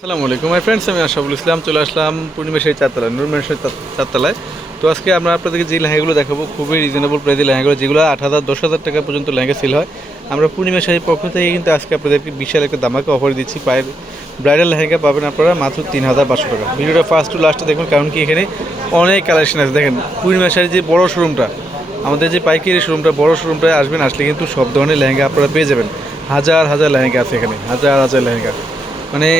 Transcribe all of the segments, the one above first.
আসসালামু আলাইকুম my friends আমি আশাফুল ইসলাম, চলে আসলাম পূর্ণিমা সেই চারতলায় নুরমের সেই চারতলায়। তো আজকে আমরা আপনাদেরকে যে লেহেঙ্গাগুলো দেখাবো, খুবই রিজনেবল প্রাইসে লেহেঙ্গাগুলো, যেগুলো আট হাজার, দশ হাজার টাকা পর্যন্ত লেহেঙ্গা সেল হয়। আমরা পূর্ণিমা শাড়ির পক্ষ থেকে কিন্তু আজকে আপনাদেরকে বিশাল একটা দামাকে অফার দিচ্ছি। পায়ের ব্রাইডাল লেহেঙ্গা পাবেন আপনারা মাত্র তিন হাজার পাঁচশো টাকা। ভিডিওটা ফার্স্ট টু লাস্টে দেখুন, কারণ কি এখানে অনেক কালেকশন আছে। দেখেন পূর্ণিমা শাড়ির যে বড় শোরুমটা আমাদের যে পাইকারি শোরুমটা বড় শোরুমটায় আসবেন, আসলে কিন্তু সব ধরনের লেহেঙ্গা আপনারা পেয়ে যাবেন। হাজার হাজার লেহেঙ্গা আছে এখানে, হাজার হাজার লেহেঙ্গা। মানে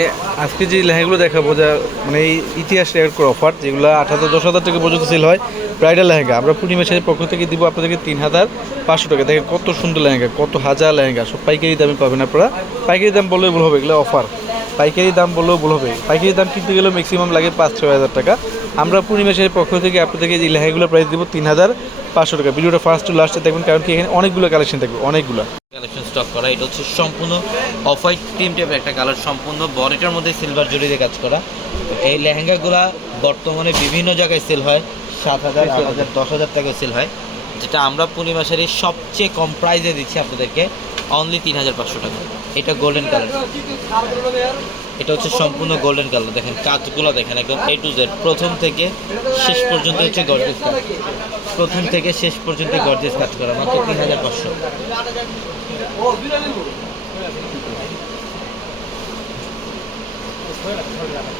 আজকে যে লেহেঙ্গাগুলো দেখাবো, যা মানে এই ইতিহাস রেকর্ড করে অফার যেগুলো আট হাজার দশ হাজার টাকা পর্যন্ত সেল হয় ব্রাইডাল লেহেঙ্গা। আমরা পূর্ণিমা শাড়ির পক্ষ থেকে দিব আপনাদেরকে তিন হাজার পাঁচশো টাকা। দেখেন কত সুন্দর লেহেঙ্গা, কত হাজার লেহেঙ্গা। সব পাইকারি দামে পাবেন আপনারা। পাইকারি দাম বললেও ভুল হবে, এগুলো অফার পাইকারি দাম বললেও ভুল হবে। পাইকারি দাম কিনতে গেলেও ম্যাক্সিমাম লাগে পাঁচ, ছয় হাজার টাকা। আমরা পূর্ণিমা শাড়ির পক্ষ থেকে আপনাদেরকে এই লেহেঙ্গাগুলো প্রাইস দিব তিন হাজার পাঁচশো টাকা। ভিডিওটা ফার্স্ট টু লাস্টে দেখবেন, কারণ কি এখানে অনেকগুলো কালেকশন থাকবে, অনেকগুলো। কালেকশন স্টক করা। এটা হচ্ছে সম্পূর্ণ অফ হোয়াইট ক্রিম টাইপের একটা কালার সম্পূর্ণ বডিটার মধ্যে সিলভার জুড়ি দিয়ে কাজ করা। এই লেহেঙ্গাগুলা বর্তমানে বিভিন্ন জায়গায় সেল হয়। সাত হাজার, আট হাজার, দশ হাজার টাকায় সেল হয়। যেটা আমরা পূর্ণিমা শাড়ির সবচেয়ে কম প্রাইজে দিচ্ছি আপনাদেরকে অনলি তিন হাজার পাঁচশো টাকা। এটা গোল্ডেন কালার এটা হচ্ছে সম্পূর্ণ গোল্ডেন কালার দেখেন, কাজগুলো দেখেন একদম এ টু জেড প্রথম থেকে শেষ পর্যন্ত হচ্ছে গর্জেস কাজ। প্রথম থেকে শেষ পর্যন্ত গর্জেস কাজ করা, মাত্র তিন হাজার পাঁচশো।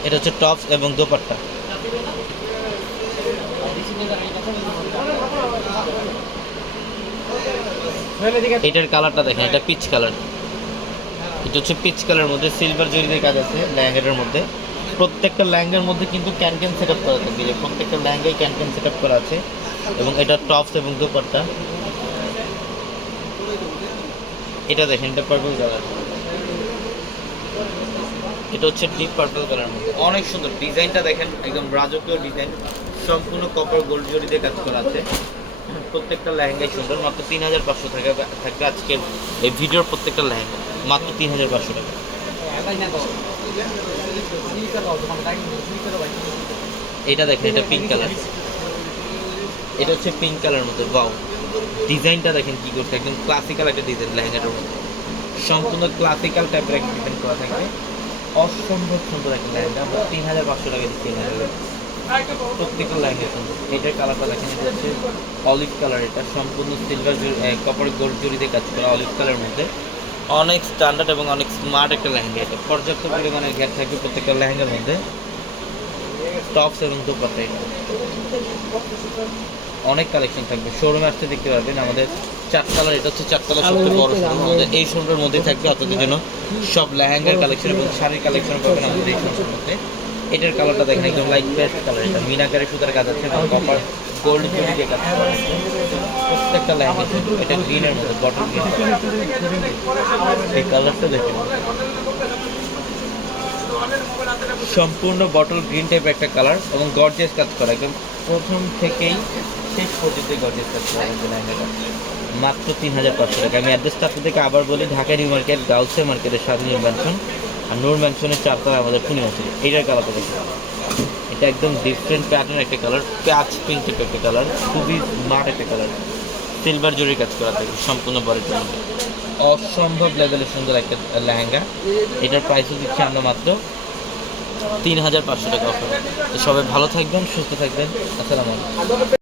এটা হচ্ছে টপস এবং দোপাট্টা। এটার কালারটা দেখেন, এটা পিচ কালার এটা হচ্ছে পিচ কালারের মধ্যে সিলভার দিয়ে কাজ আছে ল্যাঙ্গাটার মধ্যে। প্রত্যেকটা ল্যাঙ্গার মধ্যে কিন্তু ক্যান ক্যান সেট আপ করা থাকবে যে প্রত্যেকটা ল্যাঙ্গায় ক্যান ক্যান সেট আপ করা আছে এবং এটা টপস এবং দোপাট্টা। এটা দেখেন, এটা পার্পল কালার এটা হচ্ছে ডিপ পার্পল কালার মধ্যে। অনেক সুন্দর। ডিজাইনটা দেখেন, একদম রাজকীয় ডিজাইন। সম্পূর্ণ কপার গোল্ড দিয়ে কাজ করা আছে। প্রত্যেকটা লেহেঙ্গাই সুন্দর, মাত্র তিন হাজার পাঁচশো টাকা থাকবে আজকের এই ভিডিওর প্রত্যেকটা লেহেঙ্গা। মাত্র তিন হাজার পাঁচশো টাকা। এটা দেখেন, এটা পিঙ্ক কালার এটা হচ্ছে পিঙ্ক কালার মধ্যে বাউ ডিজাইনটা দেখেন কি করছে, একদম ক্লাসিক্যাল একটা ডিজাইন লেহেঙ্গাটার মধ্যে সম্পূর্ণ ক্লাসিক্যাল টাইপের একটা ডিজাইন করা থাকবে। অসম্ভব সুন্দর একটা লেহেঙ্গা তিন হাজার পাঁচশো টাকা দিচ্ছি প্রত্যেকটা লেহেঙ্গা সুন্দর। এটার কালারটা দেখেন, এটা হচ্ছে অলিভ কালার এটা সম্পূর্ণ সিলভার কপার গোল্ড জড়ি দিয়ে কাজ করা অলিভ কালারের মধ্যে। অনেক স্ট্যান্ডার্ড এবং অনেক স্মার্ট একটা লেহেঙ্গা এটা। পর্যাপ্ত পরিমাণে গ্যাপ থাকবে প্রত্যেকটা লেহেঙ্গার মধ্যে। টপস এবং এটা। অনেক কালেকশন থাকবে। শোরুমে আসতে দেখতে পারবেন আমাদের চারতলার এটা হচ্ছে চারতলা সবচেয়ে বড় শোরুম আমাদের এই শোরুমের মধ্যে থাকবে আপনাদের জন্য সব লেহেঙ্গার কালেকশন এবং শাড়ির কালেকশন পাবেন আমাদের এই শোরুমের মধ্যে। এটার কালারটা দেখেন, একদম লাইট বেস্ট কালার এটা মিনাকারি সুতার কাজ আছে কপার গোল্ড জুড়ি দিয়ে কাজ করা আছে। এটা গ্রিনের মধ্যে বটল গ্রিন এই কালারটা দেখেন। সম্পূর্ণ বটল গ্রিন টাইপের একটা কালার এবং গর্জিয়াস কাজ করা, একদম প্রথম থেকেই শেষ পর্যন্ত গর্জিয়াস কাজ করা লেহেঙ্গাটা মাত্র তিন হাজার পাঁচশো টাকা। আমি অ্যাড্রেসটা আপনাদেরকে আবার বলি, ঢাকা নিউ মার্কেট, গাউসে মার্কেটের সাথে নিউ ম্যানশন আর নূর ম্যানশনের চারতলা আমাদের পূর্ণিমা আছে। এইটার কালারটা দেখুন। এটা একদম ডিফারেন্ট প্যাটার্ন একটা কালার প্যাচ পিঙ্ক টাইপের একটা কালার খুবই স্মার্ট একটা কালার সিলভার জরির কাজ করা থাকে সম্পূর্ণ বরের জন্য। অসম্ভব লেভেলের সুন্দর একটা লেহেঙ্গা। এটার প্রাইসও দিচ্ছি আমরা মাত্র। তিন হাজার পাঁচশো টাকা অফার তো সবাই ভালো থাকবেন সুস্থ থাকবেন। আসসালামু আলাইকুম।